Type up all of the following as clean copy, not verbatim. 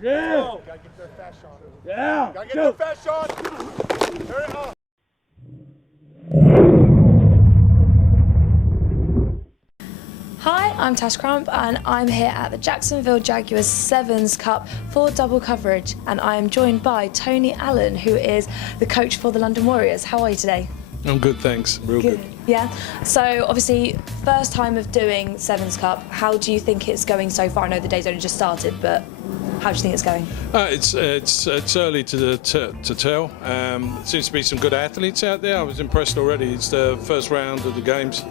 Yeah. Gotta get their fast shot. Yeah. Gotta get their fast shot. Turn it off. Hi, I'm Tash Crump and I'm here at the Jacksonville Jaguars Sevens Cup for double coverage, and I am joined by Tony Allen, who is the coach for the London Warriors. How are you today? I'm good, thanks. Real good. Yeah. So obviously, first time of doing Sevens Cup. How do you think it's going so far? I know the day's only just started, but how do you think it's going? It's early to tell. There seems to be some good athletes out there. I was impressed already. It's the first round of the games.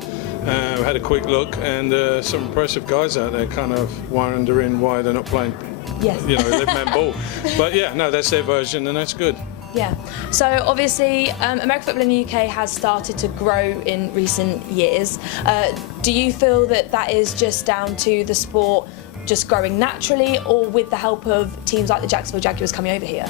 Had a quick look, and some impressive guys out there, kind of wondering why they're not playing, Yes. 11-man ball. But yeah, no, that's their version, and that's good. Yeah. So obviously, American football in the UK has started to grow in recent years. Do you feel that that is just down to the sport just growing naturally, or with the help of teams like the Jacksonville Jaguars coming over here?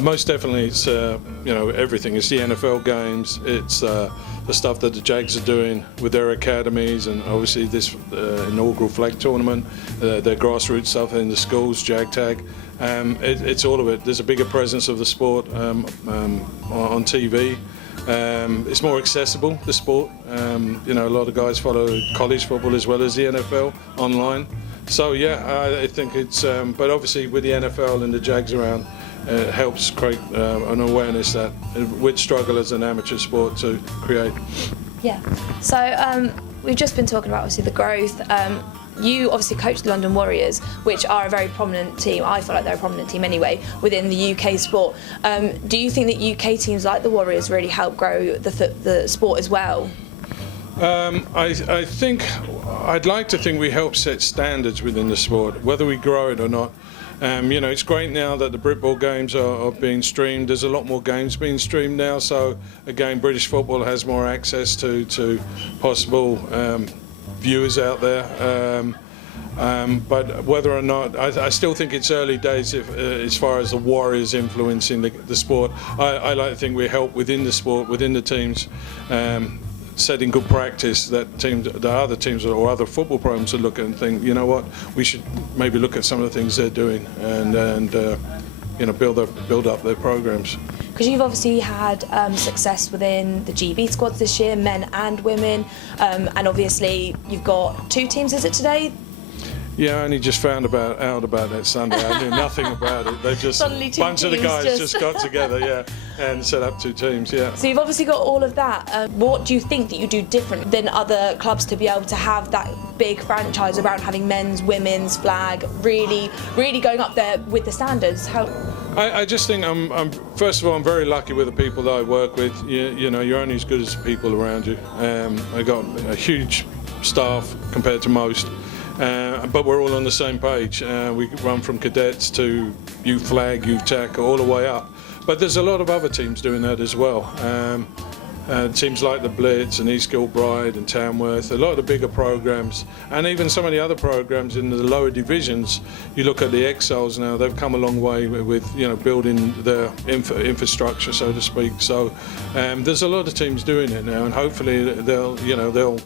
Most definitely, it's everything. It's the NFL games. It's the stuff that the Jags are doing with their academies, and obviously this inaugural flag tournament, their grassroots stuff in the schools, Jag Tag. It's all of it. There's a bigger presence of the sport on TV. It's more accessible, the sport. A lot of guys follow college football as well as the NFL online. So yeah, I think it's, but obviously with the NFL and the Jags around, it helps create an awareness that we'd struggle as an amateur sport to create. Yeah. So we've just been talking about obviously the growth. You obviously coach the London Warriors, which are a very prominent team. I feel like they're a prominent team anyway within the UK sport. Do you think that UK teams like the Warriors really help grow the sport as well? I think, I'd like to think we help set standards within the sport, whether we grow it or not. It's great now that the Britball games are being streamed. There's a lot more games being streamed now, so again, British football has more access to possible viewers out there. But whether or not, I still think it's early days as far as the Warriors influencing the sport. I like to think we help within the sport, within the teams. Setting good practice that the other teams or other football programs will look at and think, you know what, we should maybe look at some of the things they're doing and build up their programs. Because you've obviously had success within the GB squads this year, men and women, and obviously you've got 2 teams, is it today? Yeah, I only just found out about that Sunday. I knew nothing about it. They just, Suddenly two bunch of the teams guys just got together, yeah, and set up 2 teams, yeah. So you've obviously got all of that. What do you think that you do different than other clubs to be able to have that big franchise around having men's, women's flag, really going up there with the standards? I just think I'm first of all, I'm very lucky with the people that I work with. You're only as good as the people around you. I got a huge staff compared to most. But we're all on the same page. We run from cadets to youth flag, youth tackle, all the way up. But there's a lot of other teams doing that as well. Teams like the Blitz and East Kilbride and Tamworth, a lot of the bigger programs, and even some of the other programs in the lower divisions. You look at the Exiles now; they've come a long way with building their infrastructure, so to speak. So there's a lot of teams doing it now, and hopefully they'll.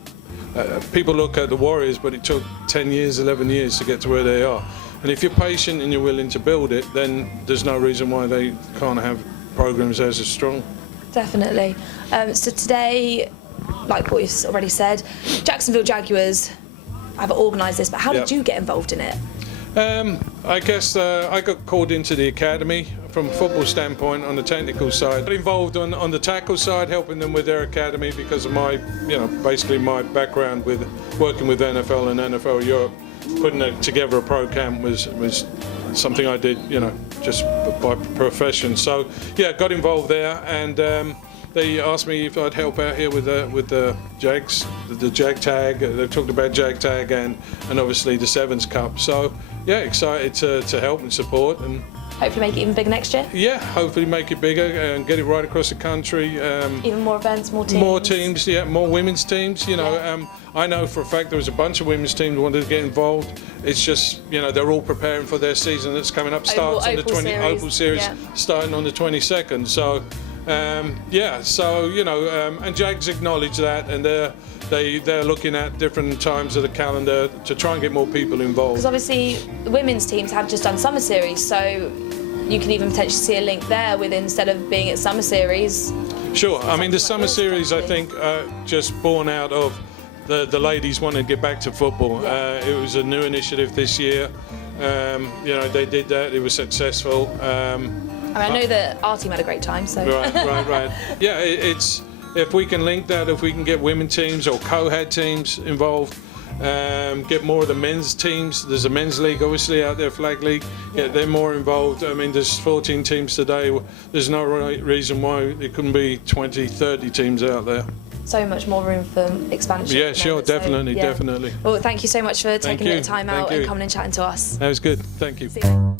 People look at the Warriors, but it took 10 years, 11 years to get to where they are. And if you're patient and you're willing to build it, then there's no reason why they can't have programs as strong. Definitely. So today, like what you've already said, Jacksonville Jaguars have organised this, but how did you get involved in it? I guess I got called into the academy from a football standpoint on the technical side. Got involved on the tackle side, helping them with their academy because of my, basically my background with working with NFL and NFL Europe. Putting together a pro camp was something I did, just by profession. So yeah, got involved there, and they asked me if I'd help out here with the Jags, the Jag Tag. They talked about Jag Tag and obviously the Sevens Cup. So yeah, excited to help and support and hopefully make it even bigger next year. Yeah, hopefully make it bigger and get it right across the country. Even more events, more teams. More teams, yeah, more women's teams. I know for a fact there was a bunch of women's teams who wanted to get involved. It's just, they're all preparing for their season that's coming up. Starts on the Opal Series, starting on the 22nd. So Yeah, so and JAG's acknowledged that, and they're looking at different times of the calendar to try and get more people involved. Because obviously the women's teams have just done summer series, so you can even potentially see a link there with, instead of being at summer series. Sure, I mean the summer series I think just born out of the ladies wanting to get back to football. It was a new initiative this year. They did that, it was successful. I know that our team had a great time, so. Right. Yeah, it's if we can link that, if we can get women teams or co-head teams involved, get more of the men's teams. There's a men's league obviously out there, flag league. Get them more involved. I mean, there's 14 teams today. There's no reason why it couldn't be 20, 30 teams out there. So much more room for expansion. Yeah, sure, definitely. Well, thank you so much for taking a bit of time out and coming and chatting to us. That was good. Thank you. See you.